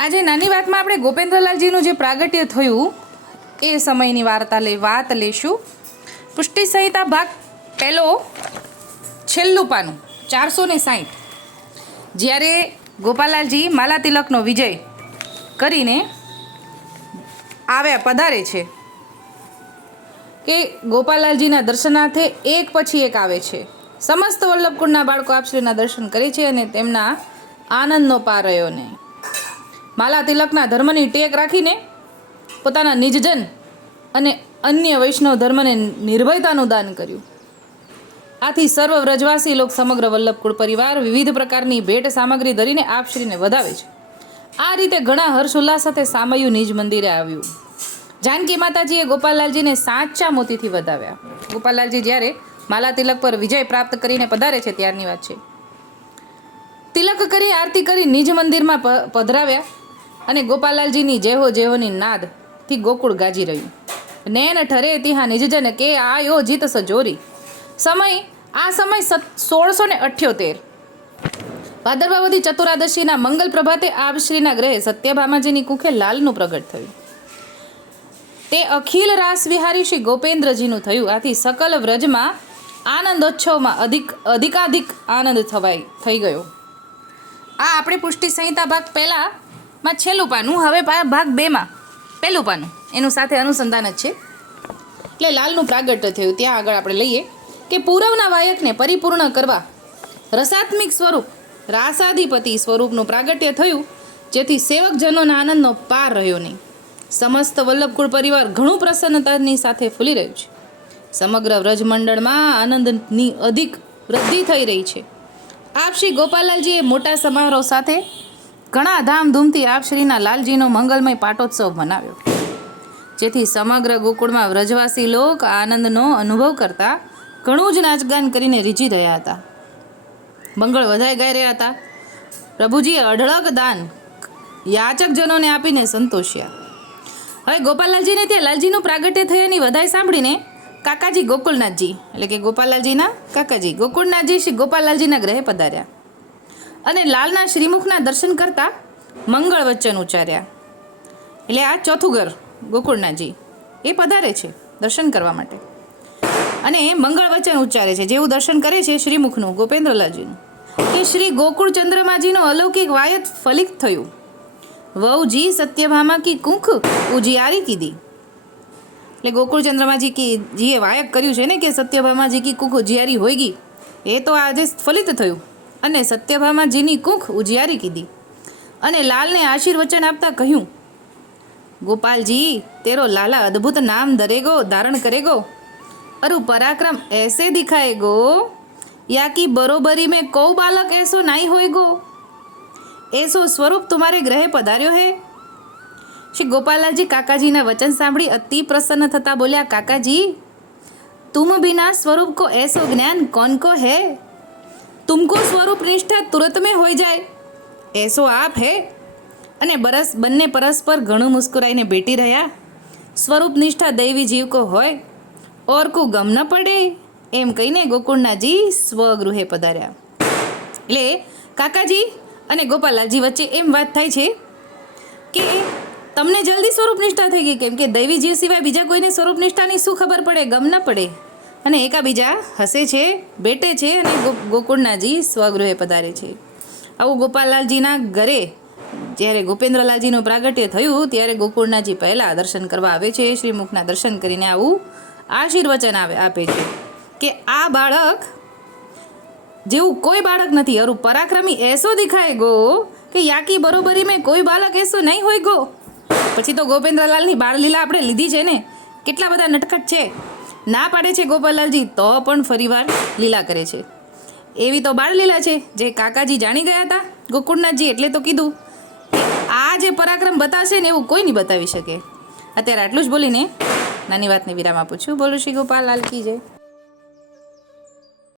આજે નાની વાતમાં આપણે ગોપેન્દ્રલાલજીનું જે પ્રાગટ્ય થયું, એ સમયની વાર્તા લે, વાત લેશું. પુષ્ટિ સંહિતા ભાગ પહેલો, છેલ્લું પાનું, ચારસો ને સાહીઠ જ્યારે ગોપાલાલજી માલા તિલકનો વિજય કરીને આવ્યા પધારે છે કે ગોપાલાલજીના દર્શનાર્થે એક પછી એક આવે છે. સમસ્ત વલ્લભકુંડના બાળકો આપશ્રીના દર્શન કરે છે અને તેમના આનંદનો પાર રહ્યો નહીં. માલા તિલકના ધર્મની ટેક રાખીને પોતાના નિજજન અને અન્ય વૈષ્ણવ ધર્મને નિર્ભયતાનું દાન કર્યું. આથી સર્વ વ્રજવાસી લોક સમગ્ર વલ્લભકુળ પરિવાર વિવિધ પ્રકારની ભેટ સામગ્રી ધરીને આપશ્રીને વધાવે છે. આ રીતે ઘણા હર્ષ ઉલ્લાસ સાથે સામયું નિજ મંદિરે આવ્યું. જાનકી માતાજીએ ગોપાલલાલજીને સાચા મોતીથી વધાવ્યા. ગોપાલલાલજી જ્યારે માલા તિલક પર વિજય પ્રાપ્ત કરીને પધારે છે, ત્યારની વાત છે. તિલક કરી આરતી કરી નિજ મંદિરમાં પધરાવ્યા. અને ગોપાલાલજીની જેહો જેહોની નાદથી ગોકુળ ગાજી રહ્યું. નેન ઠરે તિહા નિજજન કે આયો જીત સજોરી. સમય, આ સમય સત, સોળસો ને અઠ્યોતેર. ભાદરવાવતી ચતુરાદશીના મંગલ પ્રભાતે આબશ્રીના ગ્રહે સત્યભામાજીની કુખે લાલનું પ્રગટ થયું. તે અખિલ રાસ વિહારી શ્રી ગોપેન્દ્રજીનું થયું. આથી સકલ વ્રજમાં આનંદોત્સવમાં અધિક, અધિકાધિક આનંદ થવાય, થઈ ગયો. આ આપણે પુષ્ટિ સંહિતા ભાગ પહેલામાં છેલ્લું પાનું, હવે ભાગ બેમાં. પહેલું પાનું. એનું સાથે અનુસંધાન જ છે. એટલે લાલનું પ્રાગટ્ય થયું. ત્યાં આગળ આપણે લઈએ કે પૂરવના વાયકને પરિપૂર્ણ કરવા રસાત્મિક સ્વરૂપ, રાસાધિપતિ સ્વરૂપનું પ્રાગટ્ય થયું, જેથી સેવકજનોના આનંદનો પાર રહ્યો નહીં. સમસ્ત વલ્લભકુળ પરિવાર ઘણું પ્રસન્નતાની સાથે ફૂલી રહ્યું છે. સમગ્ર વ્રજમંડળમાં આનંદની અધિક વૃદ્ધિ થઈ રહી છે. આપ શ્રી ગોપાલાલજીએ મોટા સમારોહ સાથે ઘણા ધામધૂમથી આપશ્રીના લાલજીનો મંગલમય પાટોત્સવ મનાવ્યો. જેથી સમગ્ર ગોકુળમાં વ્રજવાસી લોક આનંદનો અનુભવ કરતા ઘણું જ નાચગાન કરીને રીઝી રહ્યા હતા. મંગળ વધાઈ ગાઈ રહ્યા હતા. પ્રભુજીએ અઢળક દાન યાચકજનોને આપીને સંતોષ્યા. હવે ગોપાલલાલજીને ત્યાં લાલજીનું પ્રાગટ્ય થયાની વધાઈ સાંભળીને કાકાજી ગોકુળનાથજી, એટલે કે ગોપાલલાલજીના કાકાજી ગોકુળનાથજી શ્રી ગોપાલલાલજીના ગ્રહે પધાર્યા. અને લાલના શ્રીમુખના દર્શન કરતા મંગળ વચન ઉચ્ચાર્યા. એટલે આ ચોથું ઘર ગોકુળનાથજી એ પધારે છે દર્શન કરવા માટે. અને મંગળ વચન ઉચ્ચારે છે. જેવું દર્શન કરે છે શ્રીમુખનું, ગોપેન્દ્રલાલજીનું. કે શ્રી ગોકુળ ચંદ્રમાજીનો અલૌકિક વાયત ફલિત થયું. વહુજી સત્યભામા કી કુંખ ઉજિયારી કીધી. એટલે ગોકુળ ચંદ્રમાજી કી જીએ વાયક કર્યું છે ને કે સત્યભામાજી કી કુંખ ઉજિયારી હોય ગઈ, એ તો આજે ફલિત થયું. અને સત્યભામાજીની કૂંખ ઉજિયારી કીધી અને લાલને આશીર્વચન આપતા કહ્યું, ગોપાલજી, તેરો લાલા અદ્ભુત નામ દરેગો ધારણ કરેગો. અરુ પરાક્રમ એસે દિખાએગો યા કી બરોબરી મેં કૌ બાલક એસો નાઈ હોયગો? એસો સ્વરૂપ તુમારે ગ્રહે પધાર્યો હે? શ્રી ગોપાલાલજી કાકાજીના વચન સાંભળી અતિ પ્રસન્ન થતા બોલ્યા, કાકાજી, તુમ બિના સ્વરૂપ કો એસો જ્ઞાન કોન કો હે? तुमको स्वरूप निष्ठा तुरंत में हो जाए ऐसो आप है અને બરસ બંને પરસ્પર ઘણું મુસ્કુરાઈને બેટી રહ્યા સ્વરૂપ નિષ્ઠા દૈવી જીવકો હોય ઓર કો ગમ ન પડે એમ કહીને ગોકુળનાજી સ્વગૃહે પધાર્યા એટલે કાકાજી અને ગોપાલાલજી વચ્ચે એમ વાત થાય છે કે તમને જલ્દી સ્વરૂપ નિષ્ઠા થઈ ગઈ કેમ કે દૈવી જીવ સિવાય બીજા કોઈને સ્વરૂપ નિષ્ઠાની શું ખબર પડે ગમ ન પડે અને એકાબીજા હસે છે, બેટે છે અને ગોકુળનાજી સ્વગૃહે પધારે છે. આવું ગોપાલલાલજીના ઘરે જ્યારે ગોપેન્દ્રલાલજીનું પ્રાગટ્ય થયું, ત્યારે ગોકુળનાજી પહેલાં દર્શન કરવા આવે છે, શ્રીમુખના દર્શન કરીને આવું આશીર્વચન આવે, આપે છે કે આ બાળક જેવું કોઈ બાળક નથી. અરુ પરાક્રમી એસો દેખાય ગો કે યાકી બરોબરી મેં કોઈ બાળક એસો નહીં હોય ગો. પછી તો ગોપેન્દ્રલાલની બાળલીલા આપણે લીધી છે ને. કેટલા બધા નટખટ છે. ના પાડે છે ગોપાલાલજી તો પણ ફરીવાર લીલા કરે છે. એવી તો બાળલીલા છે જે કાકાજી જાણી ગયા હતા, ગોકુળનાથજી એટલે તો કીધું આ જે પરાક્રમ બતાવશે ને એવું કોઈ નહીં બતાવી શકે. અત્યારે આટલું જ બોલીને નાની વાતને વિરામ આપું છું. બોલું શ્રી ગોપાલ લાલકી જય.